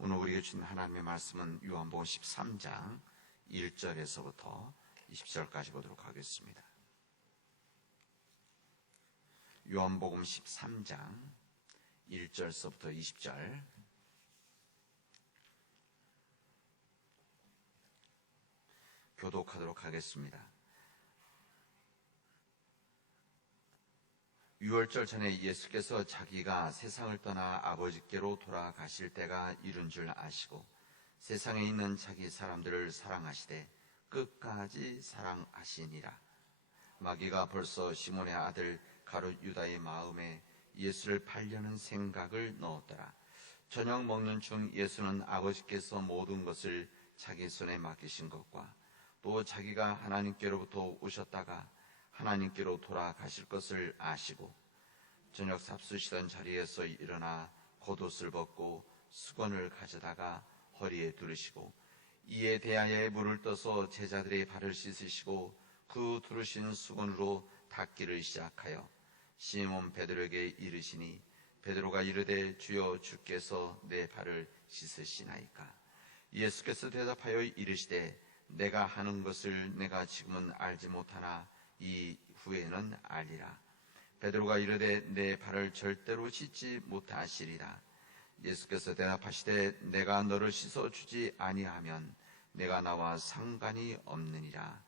오늘 우리에게 주신 하나님의 말씀은 요한복음 13장 1절에서부터 20절까지 보도록 하겠습니다. 요한복음 13장 1절서부터 20절. 교독하도록 하겠습니다. 유월절 전에 예수께서 자기가 세상을 떠나 아버지께로 돌아가실 때가 이른 줄 아시고 세상에 있는 자기 사람들을 사랑하시되 끝까지 사랑하시니라. 마귀가 벌써 시몬의 아들 가룟 유다의 마음에 예수를 팔려는 생각을 넣었더라. 저녁 먹는 중 예수는 아버지께서 모든 것을 자기 손에 맡기신 것과 또 자기가 하나님께로부터 오셨다가 하나님께로 돌아가실 것을 아시고 저녁 삽수시던 자리에서 일어나 겉옷을 벗고 수건을 가져다가 허리에 두르시고 이에 대하여 물을 떠서 제자들의 발을 씻으시고 그 두르신 수건으로 닦기를 시작하여 시몬 베드로에게 이르시니 베드로가 이르되 주여 주께서 내 발을 씻으시나이까. 예수께서 대답하여 이르시되 내가 하는 것을 내가 지금은 알지 못하나 이후에는 알리라. 베드로가 이르되 내 발을 절대로 씻지 못하시리라. 예수께서 대답하시되 내가 너를 씻어주지 아니하면 내가 나와 상관이 없느니라.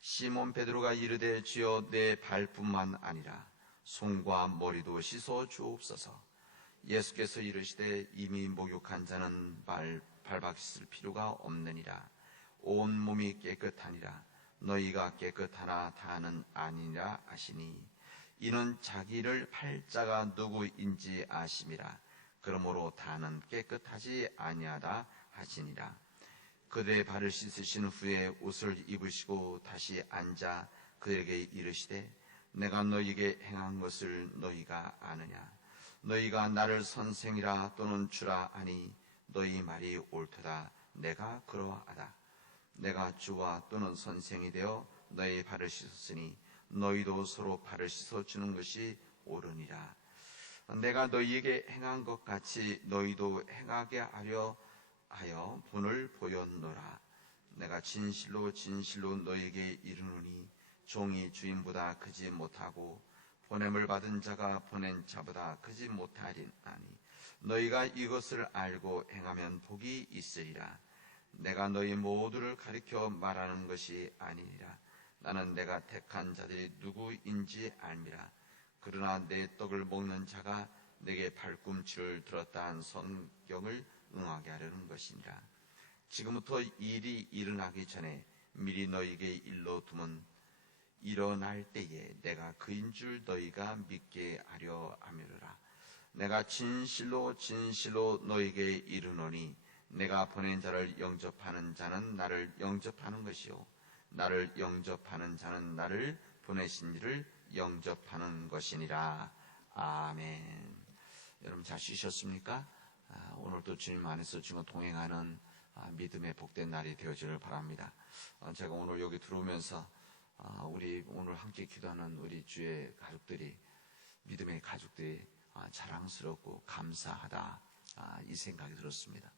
시몬 베드로가 이르되 주여 내 발뿐만 아니라 손과 머리도 씻어 주옵소서. 예수께서 이르시되 이미 목욕한 자는 발박 씻을 필요가 없느니라. 온 몸이 깨끗하니라. 너희가 깨끗하나 다는 아니라 하시니 이는 자기를 팔 자가 누구인지 아심이라. 그러므로 다는 깨끗하지 아니하다 하시니라. 그들의 발을 씻으신 후에 옷을 입으시고 다시 앉아 그들에게 이르시되 내가 너희에게 행한 것을 너희가 아느냐. 너희가 나를 선생이라 또는 주라 하니 너희 말이 옳도다. 내가 그러하다. 내가 주와 또는 선생이 되어 너희 발을 씻었으니 너희도 서로 발을 씻어주는 것이 옳으니라. 내가 너희에게 행한 것 같이 너희도 행하게 하려 하여 본을 보였노라. 내가 진실로 진실로 너희에게 이르노니 종이 주인보다 크지 못하고 보냄을 받은 자가 보낸 자보다 크지 못하리니 너희가 이것을 알고 행하면 복이 있으리라. 내가 너희 모두를 가리켜 말하는 것이 아니니라. 나는 내가 택한 자들이 누구인지 알미라. 그러나 내 떡을 먹는 자가 내게 발꿈치를 들었다 한 성경을 응하게 하려는 것이니라. 지금부터 일이 일어나기 전에 미리 너희에게 일러두면 일어날 때에 내가 그인 줄 너희가 믿게 하려 함이로라. 내가 진실로 진실로 너희에게 이르노니 내가 보낸 자를 영접하는 자는 나를 영접하는 것이요 나를 영접하는 자는 나를 보내신 이를 영접하는 것이니라. 아멘. 여러분 잘 쉬셨습니까? 오늘도 주님 안에서 지금 동행하는 믿음의 복된 날이 되어지를 바랍니다. 제가 오늘 여기 들어오면서 우리 오늘 함께 기도하는 우리 주의 가족들이 믿음의 가족들이 자랑스럽고 감사하다 이 생각이 들었습니다.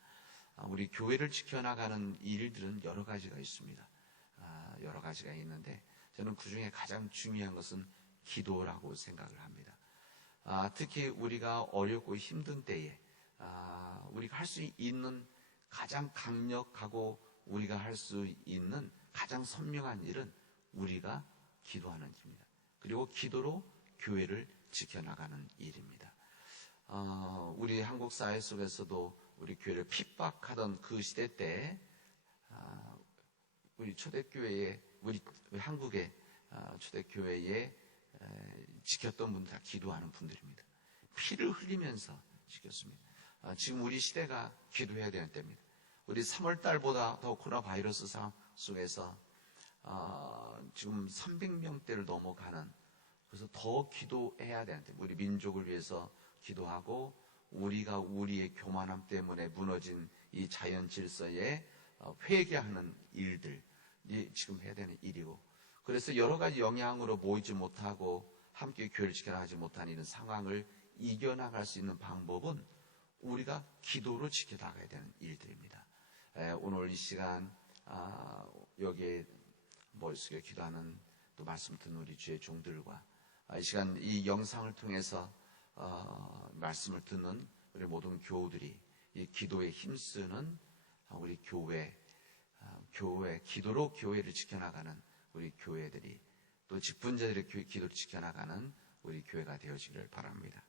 우리 교회를 지켜나가는 일들은 여러 가지가 있습니다. 여러 가지가 있는데 저는 그 중에 가장 중요한 것은 기도라고 생각을 합니다. 특히 우리가 어렵고 힘든 때에 우리가 할 수 있는 가장 강력하고 우리가 할 수 있는 가장 선명한 일은 우리가 기도하는 일입니다. 그리고 기도로 교회를 지켜나가는 일입니다. 우리 한국 사회 속에서도 우리 교회를 핍박하던 그 시대 때 우리 초대교회에 우리 한국의 초대교회에 지켰던 분들 다 기도하는 분들입니다. 피를 흘리면서 지켰습니다. 지금 우리 시대가 기도해야 되는 때입니다. 우리 3월 달보다 더 코로나 바이러스 상황 속에서 지금 300명대를 넘어가는, 그래서 더 기도해야 되는 때, 우리 민족을 위해서 기도하고 우리가 우리의 교만함 때문에 무너진 이 자연 질서에 회개하는 일들이 지금 해야 되는 일이고, 그래서 여러 가지 영향으로 모이지 못하고 함께 교회를 지켜나가지 못하는 이런 상황을 이겨나갈 수 있는 방법은 우리가 기도로 지켜나가야 되는 일들입니다. 오늘 이 시간 여기에 머릿속에 기도하는 또 말씀 듣는 우리 주의 종들과 이 시간 이 영상을 통해서 말씀을 듣는 우리 모든 교우들이 이 기도에 힘쓰는 우리 교회 기도로 교회를 지켜나가는 우리 교회들이 또 직분자들의 기도를 지켜나가는 우리 교회가 되어지기를 바랍니다.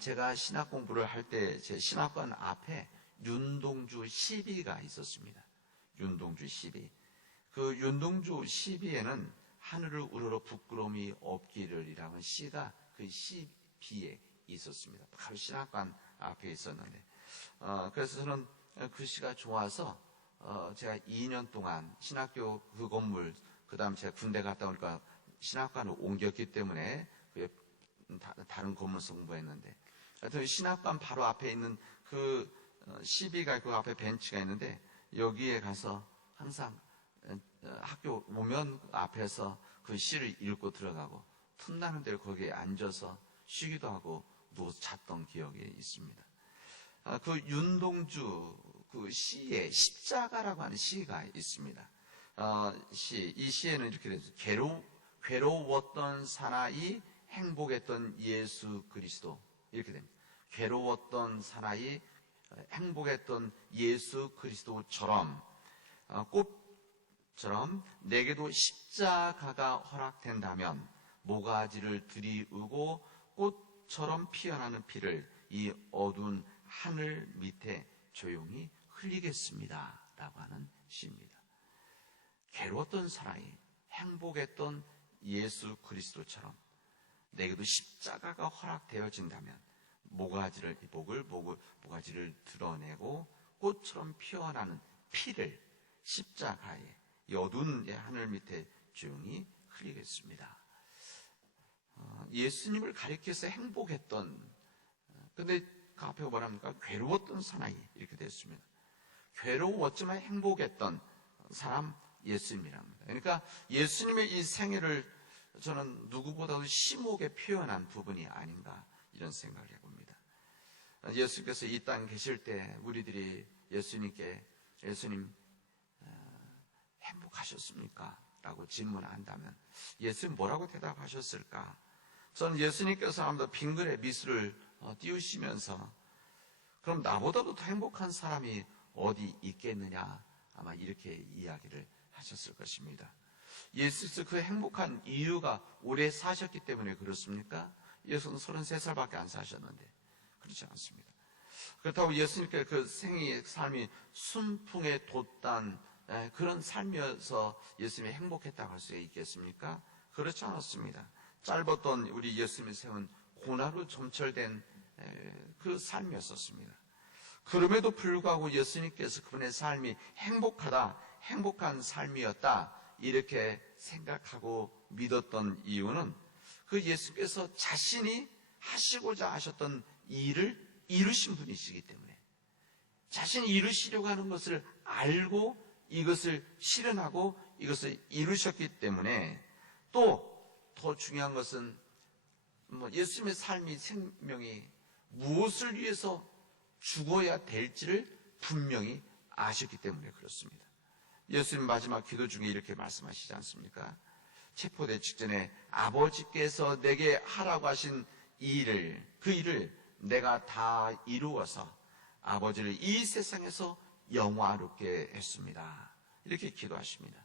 제가 신학 공부를 할 때 제 신학관 앞에 윤동주 시비가 있었습니다. 윤동주 시비. 그 윤동주 시비에는 하늘을 우러러 부끄러움이 없기를 이라는 시가 그 시비에 있었습니다. 바로 신학관 앞에 있었는데 그래서 저는 그 시가 좋아서 제가 2년 동안 신학교 그 건물, 그 다음 제가 군대 갔다 오니까 신학관을 옮겼기 때문에 다른 건물에서 공부했는데 하여튼 신학관 바로 앞에 있는 그 시비가 그 앞에 벤치가 있는데 여기에 가서 항상 학교 오면 앞에서 그 시를 읽고 들어가고 틈나는 대로 거기에 앉아서 쉬기도 하고 누워서 잤던 기억이 있습니다. 그 윤동주 그 시에 십자가라고 하는 시가 있습니다. 이 시에는 이렇게 되어 있어요. 괴로웠던 사나이 행복했던 예수 그리스도 이렇게 됩니다. 괴로웠던 사나이 행복했던 예수 그리스도처럼 꽃처럼 내게도 십자가가 허락된다면 모가지를 들이우고 꽃처럼 피어나는 피를 이 어두운 하늘 밑에 조용히 흘리겠습니다 라고 하는 시입니다. 괴로웠던 사나이 행복했던 예수 그리스도처럼 내게도 십자가가 허락되어진다면 모가지를 드러내고 꽃처럼 피어나는 피를 십자가에 어두운 하늘 밑에 조용히 흘리겠습니다. 예수님을 가리켜서 행복했던 근데 그 앞에 뭐랍니까? 괴로웠던 사나이 이렇게 됐습니다. 괴로웠지만 행복했던 사람 예수님이랍니다. 그러니까 예수님의 이 생애를 저는 누구보다도 심오하게 표현한 부분이 아닌가 이런 생각을 해봅니다. 예수님께서 이 땅에 계실 때 우리들이 예수님께 예수님 행복하셨습니까? 라고 질문한다면 예수님 뭐라고 대답하셨을까? 저는 예수님께서 아무래도 빙글에 미소를 띄우시면서 그럼 나보다도 더 행복한 사람이 어디 있겠느냐 아마 이렇게 이야기를 하셨을 것입니다. 예수께서 그 행복한 이유가 오래 사셨기 때문에 그렇습니까? 예수는 33살밖에 안 사셨는데 그렇지 않습니다. 그렇다고 예수님께 그 삶이 순풍에 돋단 그런 삶이어서 예수님이 행복했다고 할 수 있겠습니까? 그렇지 않았습니다. 짧았던 우리 예수님의 생은 고난으로 점철된 그 삶이었었습니다. 그럼에도 불구하고 예수님께서 그분의 삶이 행복한 삶이었다 이렇게 생각하고 믿었던 이유는 그 예수께서 자신이 하시고자 하셨던 일을 이루신 분이시기 때문에 자신이 이루시려고 하는 것을 알고 이것을 실현하고 이것을 이루셨기 때문에 또 더 중요한 것은 예수님의 삶이 생명이 무엇을 위해서 죽어야 될지를 분명히 아셨기 때문에 그렇습니다. 예수님 마지막 기도 중에 이렇게 말씀하시지 않습니까? 체포되기 직전에 아버지께서 내게 하라고 하신 그 일을 내가 다 이루어서 아버지를 이 세상에서 영화롭게 했습니다. 이렇게 기도하십니다.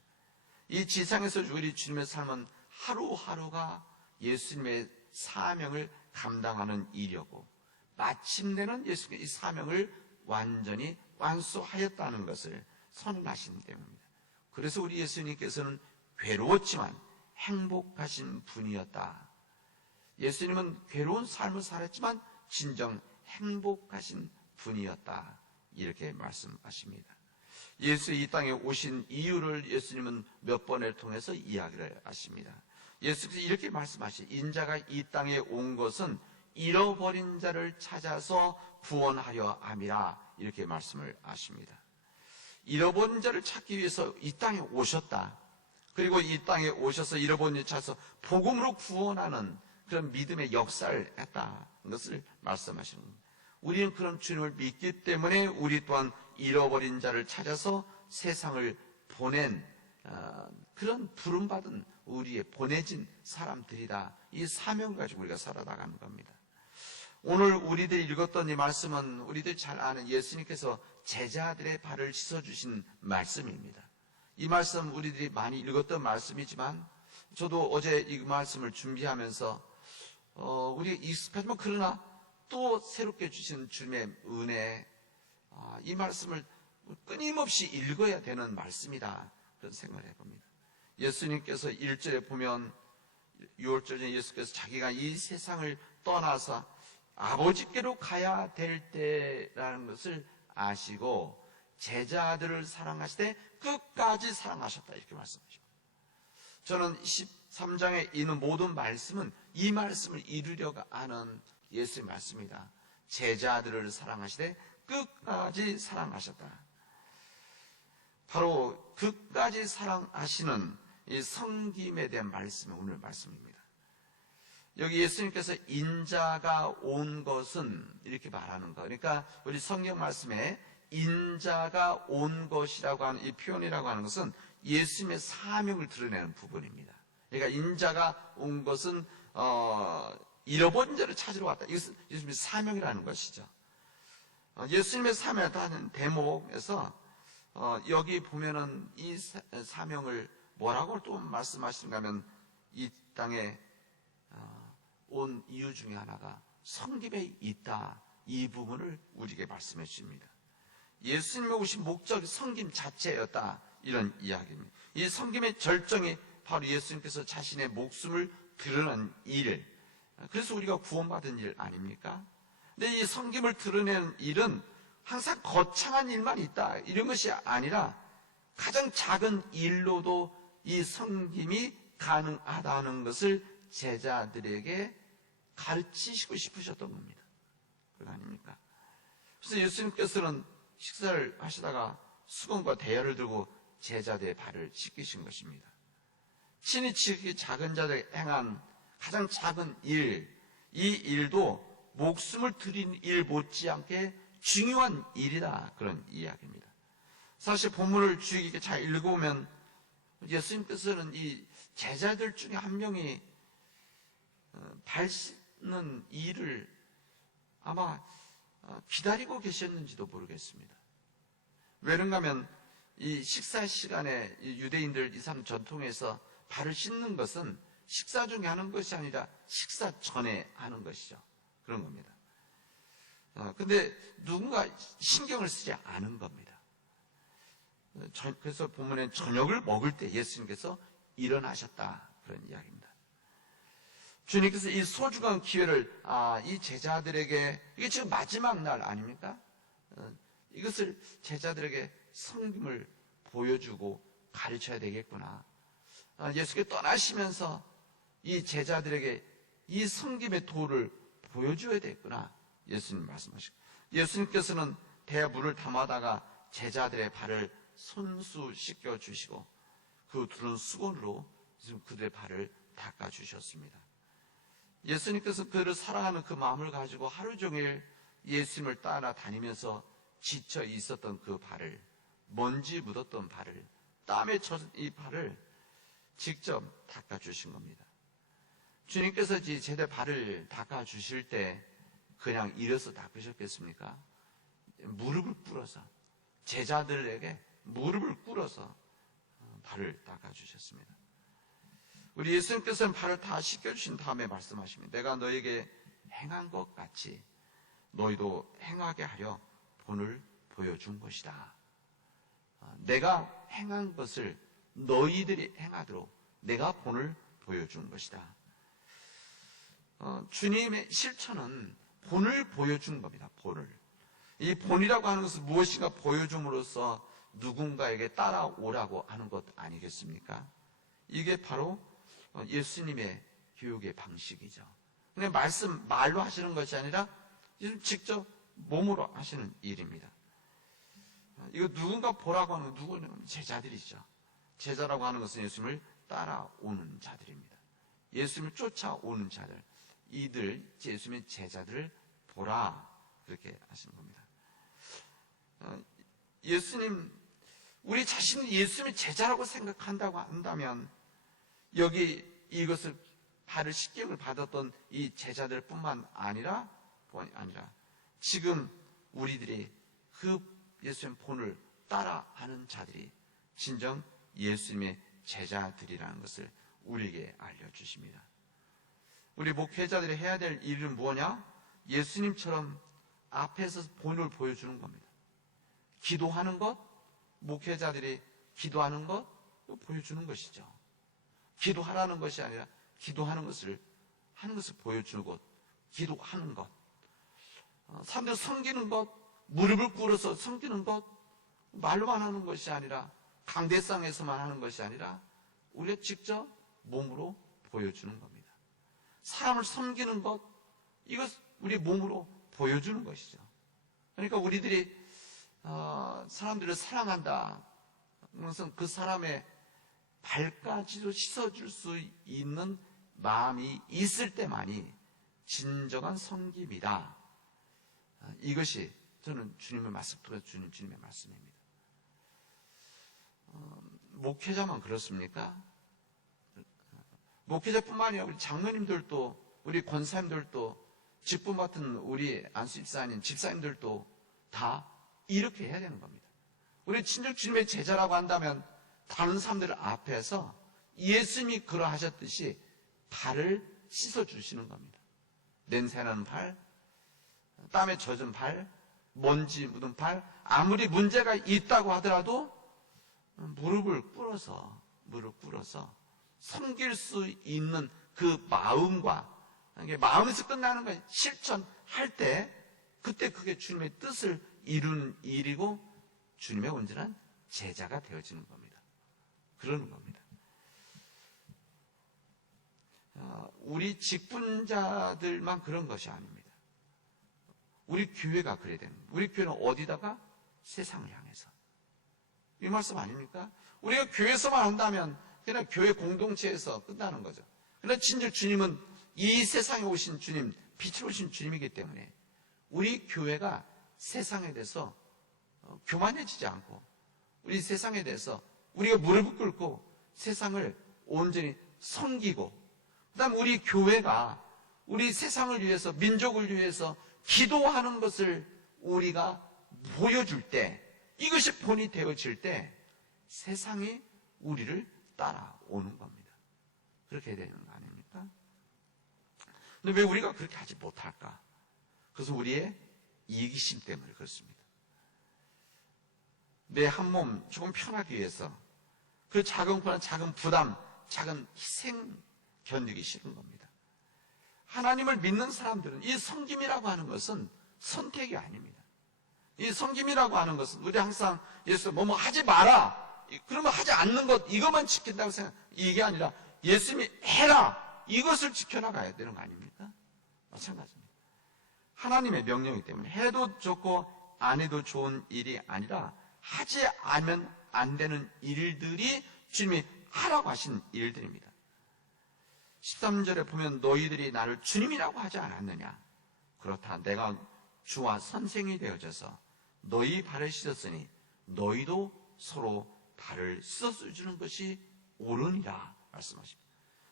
이 지상에서 우리 주님의 삶은 하루하루가 예수님의 사명을 감당하는 일이었고 마침내는 예수님의 이 사명을 완전히 완수하였다는 것을 선언하신 때문입니다. 그래서 우리 예수님께서는 괴로웠지만 행복하신 분이었다. 예수님은 괴로운 삶을 살았지만 진정 행복하신 분이었다. 이렇게 말씀하십니다. 예수 이 땅에 오신 이유를 예수님은 몇 번을 통해서 이야기를 하십니다. 예수께서 이렇게 말씀하시죠. 인자가 이 땅에 온 것은 잃어버린 자를 찾아서 구원하려 함이라 이렇게 말씀을 하십니다. 잃어버린 자를 찾기 위해서 이 땅에 오셨다. 그리고 이 땅에 오셔서 잃어버린 자를 찾아서 복음으로 구원하는 그런 믿음의 역사를 했다는 것을 말씀하시는 겁니다. 우리는 그런 주님을 믿기 때문에 우리 또한 잃어버린 자를 찾아서 세상을 보낸 그런 부름받은 우리의 보내진 사람들이다. 이 사명을 가지고 우리가 살아나가는 겁니다. 오늘 우리들이 읽었던 이 말씀은 우리들 잘 아는 예수님께서 제자들의 발을 씻어주신 말씀입니다. 이 말씀 우리들이 많이 읽었던 말씀이지만 저도 어제 이 말씀을 준비하면서 우리가 익숙하지만 그러나 또 새롭게 주신 주님의 은혜, 이 말씀을 끊임없이 읽어야 되는 말씀이다. 그런 생각을 해봅니다. 예수님께서 1절에 보면 6월절에 예수께서 자기가 이 세상을 떠나서 아버지께로 가야 될 때라는 것을 아시고 제자들을 사랑하시되 끝까지 사랑하셨다 이렇게 말씀하십니다. 저는 13장에 있는 모든 말씀은 이 말씀을 이루려고 하는 예수의 말씀이다. 제자들을 사랑하시되 끝까지 사랑하셨다. 바로 끝까지 사랑하시는 이 섬김에 대한 말씀이 오늘 말씀입니다. 여기 예수님께서 인자가 온 것은 이렇게 말하는 거. 그러니까 우리 성경 말씀에 인자가 온 것이라고 하는 이 표현이라고 하는 것은 예수님의 사명을 드러내는 부분입니다. 그러니까 인자가 온 것은 잃어버린 자를 찾으러 왔다. 이것은 예수님의 사명이라는 것이죠. 예수님의 사명을 하는 대목에서 여기 보면은 이 사명을 뭐라고 또 말씀하시는가 하면 이 땅에 온 이유 중에 하나가 섬김에 있다. 이 부분을 우리에게 말씀해 주십니다. 예수님의 오신 목적이 섬김 자체였다. 이런 이야기입니다. 이 섬김의 절정이 바로 예수님께서 자신의 목숨을 드러낸 일. 그래서 우리가 구원받은 일 아닙니까? 근데 이 섬김을 드러내는 일은 항상 거창한 일만 있다. 이런 것이 아니라 가장 작은 일로도 이 섬김이 가능하다는 것을 제자들에게 가르치시고 싶으셨던 겁니다. 그거 아닙니까? 그래서 예수님께서는 식사를 하시다가 수건과 대야를 들고 제자들의 발을 씻기신 것입니다. 친히 지극히 작은 자들이 행한 가장 작은 일, 이 일도 목숨을 드린 일 못지않게 중요한 일이다. 그런 이야기입니다. 사실 본문을 주의 깊게 잘 읽어보면 예수님께서는 이 제자들 중에 한 명이 발 씻는 일을 아마 기다리고 계셨는지도 모르겠습니다. 왜는가 하면 이 식사 시간에 유대인들 이상 전통에서 발을 씻는 것은 식사 중에 하는 것이 아니라 식사 전에 하는 것이죠. 그런 겁니다. 근데 누군가 신경을 쓰지 않은 겁니다. 그래서 본문에 저녁을 먹을 때 예수님께서 일어나셨다. 그런 이야기입니다. 주님께서 이 소중한 기회를 이 제자들에게, 이게 지금 마지막 날 아닙니까? 이것을 제자들에게 섬김을 보여주고 가르쳐야 되겠구나. 예수께서 떠나시면서 이 제자들에게 이 섬김의 도를 보여줘야 되겠구나. 예수님 말씀하시고, 예수님께서는 대물을 담아다가 제자들의 발을 손수 씻겨 주시고 그 두른 수건으로 그들의 발을 닦아 주셨습니다. 예수님께서 그들을 사랑하는 그 마음을 가지고 하루 종일 예수님을 따라다니면서 지쳐 있었던 그 발을, 먼지 묻었던 발을, 땀에 젖은 이 발을 직접 닦아 주신 겁니다. 주님께서 제자들 발을 닦아 주실 때 그냥 일어서 닦으셨겠습니까? 무릎을 꿇어서, 제자들에게 무릎을 꿇어서 발을 닦아 주셨습니다. 우리 예수님께서는 발을 다 씻겨주신 다음에 말씀하십니다. 내가 너에게 행한 것 같이 너희도 행하게 하려 본을 보여준 것이다. 내가 행한 것을 너희들이 행하도록 내가 본을 보여준 것이다. 주님의 실천은 본을 보여준 겁니다. 본을. 이 본이라고 하는 것은 무엇인가 보여줌으로써 누군가에게 따라오라고 하는 것 아니겠습니까? 이게 바로 예수님의 교육의 방식이죠. 근데 말로 하시는 것이 아니라 직접 몸으로 하시는 일입니다. 이거 누군가 보라고 하는 건 누구냐면 제자들이죠. 제자라고 하는 것은 예수님을 따라오는 자들입니다. 예수님을 쫓아오는 자들. 이들 예수님의 제자들을 보라. 그렇게 하신 겁니다. 예수님, 우리 자신을 예수님의 제자라고 생각한다고 한다면 여기 이것을 발을 씻김을 받았던 이 제자들 뿐만 아니라 지금 우리들이 그 예수님의 본을 따라하는 자들이 진정 예수님의 제자들이라는 것을 우리에게 알려주십니다. 우리 목회자들이 해야 될 일은 뭐냐? 예수님처럼 앞에서 본을 보여주는 겁니다. 기도하는 것, 목회자들이 기도하는 것 보여주는 것이죠. 기도하라는 것이 아니라 기도하는 것을 하는 것을 보여주는 것, 기도하는 것, 사람들 섬기는 것, 무릎을 꿇어서 섬기는 것, 말로만 하는 것이 아니라 강대상에서만 하는 것이 아니라 우리가 직접 몸으로 보여주는 겁니다. 사람을 섬기는 것, 이것 우리 몸으로 보여주는 것이죠. 그러니까 우리들이 사람들을 사랑한다, 그것은 그 사람의 발까지도 씻어줄 수 있는 마음이 있을 때만이 진정한 섬김이다. 이것이 저는 주님의 말씀, 주님의 말씀입니다. 목회자만 그렇습니까? 목회자뿐만 아니라 우리 장로님들도, 우리 권사님들도, 직분 맡은 우리 안수집사님, 집사님들도 다 이렇게 해야 되는 겁니다. 우리 진정 주님의 제자라고 한다면 다른 사람들 앞에서 예수님이 그러하셨듯이 발을 씻어주시는 겁니다. 냄새나는 발, 땀에 젖은 발, 먼지 묻은 발, 아무리 문제가 있다고 하더라도 무릎 꿇어서 섬길 수 있는 그 마음과, 마음에서 끝나는 건 실천할 때 그때 그게 주님의 뜻을 이루는 일이고 주님의 온전한 제자가 되어지는 겁니다. 그러는 겁니다. 우리 직분자들만 그런 것이 아닙니다. 우리 교회가 그래야 됩니다. 우리 교회는 어디다가? 세상을 향해서. 이 말씀 아닙니까? 우리가 교회에서만 한다면 그냥 교회 공동체에서 끝나는 거죠. 그러나 진짜 주님은 이 세상에 오신 주님, 빛으로 오신 주님이기 때문에 우리 교회가 세상에 대해서 교만해지지 않고 우리 세상에 대해서 우리가 무릎을 꿇고 세상을 온전히 섬기고, 그 다음 우리 교회가 우리 세상을 위해서, 민족을 위해서 기도하는 것을 우리가 보여줄 때, 이것이 본이 되어질 때 세상이 우리를 따라오는 겁니다. 그렇게 해야 되는 거 아닙니까? 근데 왜 우리가 그렇게 하지 못할까? 그래서 우리의 이기심 때문에 그렇습니다. 내 한 몸 조금 편하기 위해서 그 작은 고난, 작은 부담, 작은 희생 견디기 싫은 겁니다. 하나님을 믿는 사람들은 이 섬김이라고 하는 것은 선택이 아닙니다. 이 섬김이라고 하는 것은 우리 항상 예수 뭐 하지 마라, 그러면 하지 않는 것 이것만 지킨다고 생각, 이게 아니라 예수님이 해라, 이것을 지켜나가야 되는 거 아닙니까? 마찬가지입니다. 하나님의 명령이기 때문에 해도 좋고 안 해도 좋은 일이 아니라 하지 않으면 안 되는 일들이 주님이 하라고 하신 일들입니다. 13절에 보면 너희들이 나를 주님이라고 하지 않았느냐? 그렇다. 내가 주와 선생이 되어져서 너희 발을 씻었으니 너희도 서로 발을 씻어주는 것이 옳으니라 말씀하십니다.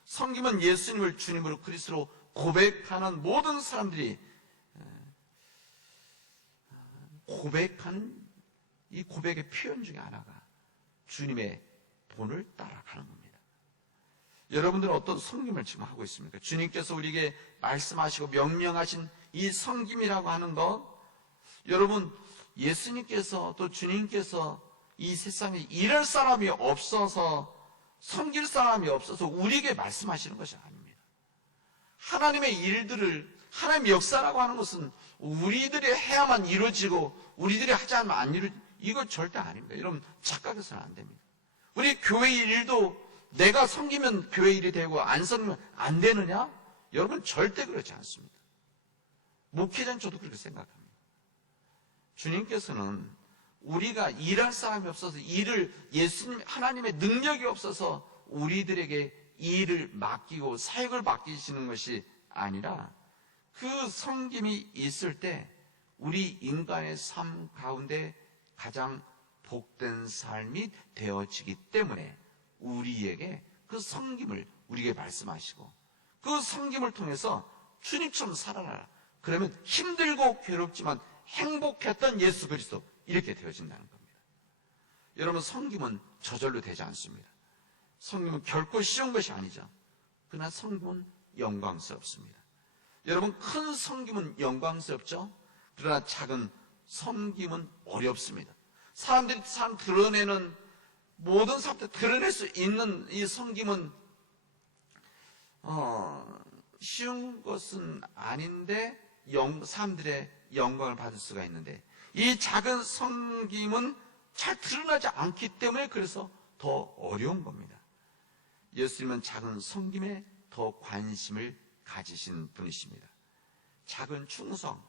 섬김은 예수님을 주님으로 그리스도로 고백하는 모든 사람들이 고백하는 이 고백의 표현 중에 하나가 주님의 본을 따라가는 겁니다. 여러분들은 어떤 섬김을 지금 하고 있습니까? 주님께서 우리에게 말씀하시고 명령하신 이 섬김이라고 하는 것, 여러분 예수님께서 또 주님께서 이 세상에 일할 사람이 없어서, 섬길 사람이 없어서 우리에게 말씀하시는 것이 아닙니다. 하나님의 일들을, 하나님의 역사라고 하는 것은 우리들이 해야만 이루어지고 우리들이 하지 않으면 안 이루어지고, 이거 절대 아닙니다. 여러분 착각해서는 안 됩니다. 우리 교회 일도 내가 섬기면 교회 일이 되고 안 섬기면 안 되느냐? 여러분 절대 그렇지 않습니다. 목회자는 저도 그렇게 생각합니다. 주님께서는 우리가 일할 사람이 없어서 일을, 예수님 하나님의 능력이 없어서 우리들에게 일을 맡기고 사역을 맡기시는 것이 아니라 그 섬김이 있을 때 우리 인간의 삶 가운데 가장 복된 삶이 되어지기 때문에 우리에게 그 섬김을 우리에게 말씀하시고, 그 섬김을 통해서 주님처럼 살아라. 그러면 힘들고 괴롭지만 행복했던 예수 그리스도, 이렇게 되어진다는 겁니다. 여러분, 섬김은 저절로 되지 않습니다. 섬김은 결코 쉬운 것이 아니죠. 그러나 섬김은 영광스럽습니다. 여러분, 큰 섬김은 영광스럽죠. 그러나 작은 섬김은 어렵습니다. 사람들이 참 드러내는, 모든 사람들 드러낼 수 있는 이 섬김은 쉬운 것은 아닌데 사람들의 영광을 받을 수가 있는데, 이 작은 섬김은 잘 드러나지 않기 때문에 그래서 더 어려운 겁니다. 예수님은 작은 섬김에 더 관심을 가지신 분이십니다. 작은 충성,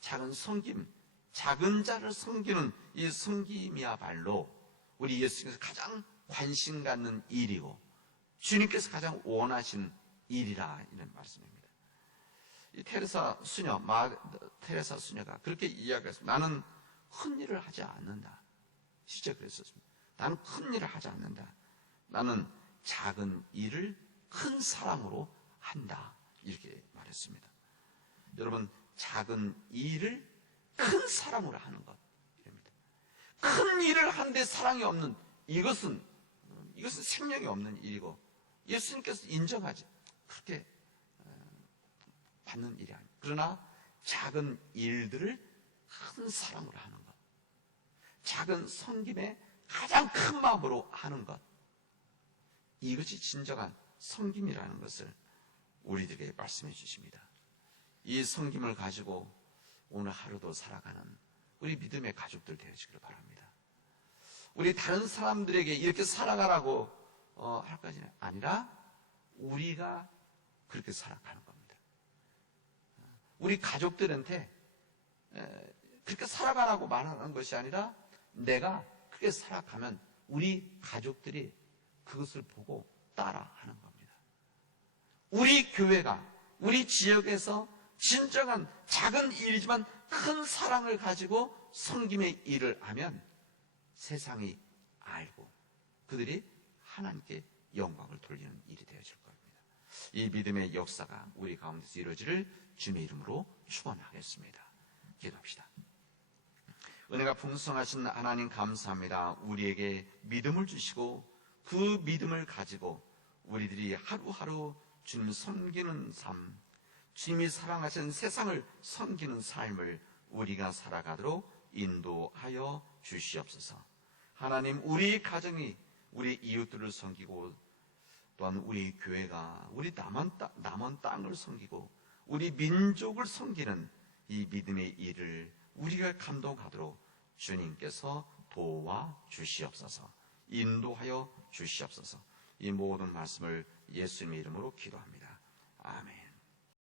작은 섬김, 작은 자를 섬기는 이 섬김이야말로 우리 예수님께서 가장 관심 갖는 일이고 주님께서 가장 원하신 일이라, 이런 말씀입니다. 이 테레사 수녀가 그렇게 이야기했습니다. 나는 큰 일을 하지 않는다. 실제 그랬었습니다. 나는 큰 일을 하지 않는다. 나는 작은 일을 큰 사랑으로 한다. 이렇게 말했습니다. 여러분, 작은 일을 큰 사랑으로 하는 것, 이랍니다. 큰 일을 하는데 사랑이 없는, 이것은 생명이 없는 일이고 예수님께서 인정하지, 그렇게 받는 일이 아닙니다. 그러나 작은 일들을 큰 사랑으로 하는 것, 작은 섬김에 가장 큰 마음으로 하는 것, 이것이 진정한 섬김이라는 것을 우리들에게 말씀해 주십니다. 이 섬김을 가지고 오늘 하루도 살아가는 우리 믿음의 가족들 되어지기를 바랍니다. 우리 다른 사람들에게 이렇게 살아가라고 할 것이 아니라 우리가 그렇게 살아가는 겁니다. 우리 가족들한테 그렇게 살아가라고 말하는 것이 아니라 내가 그렇게 살아가면 우리 가족들이 그것을 보고 따라하는 겁니다. 우리 교회가 우리 지역에서 진정한 작은 일이지만 큰 사랑을 가지고 섬김의 일을 하면 세상이 알고 그들이 하나님께 영광을 돌리는 일이 되어질 겁니다. 이 믿음의 역사가 우리 가운데서 이루어지를 주님의 이름으로 축원하겠습니다. 기도합시다. 은혜가 풍성하신 하나님 감사합니다. 우리에게 믿음을 주시고 그 믿음을 가지고 우리들이 하루하루 주님 섬기는 삶, 주님이 사랑하신 세상을 섬기는 삶을 우리가 살아가도록 인도하여 주시옵소서. 하나님, 우리 가정이 우리 이웃들을 섬기고 또한 우리 교회가 우리 남은 땅을 섬기고 우리 민족을 섬기는 이 믿음의 일을 우리가 감동하도록 주님께서 도와주시옵소서. 인도하여 주시옵소서. 이 모든 말씀을 예수님의 이름으로 기도합니다. 아멘.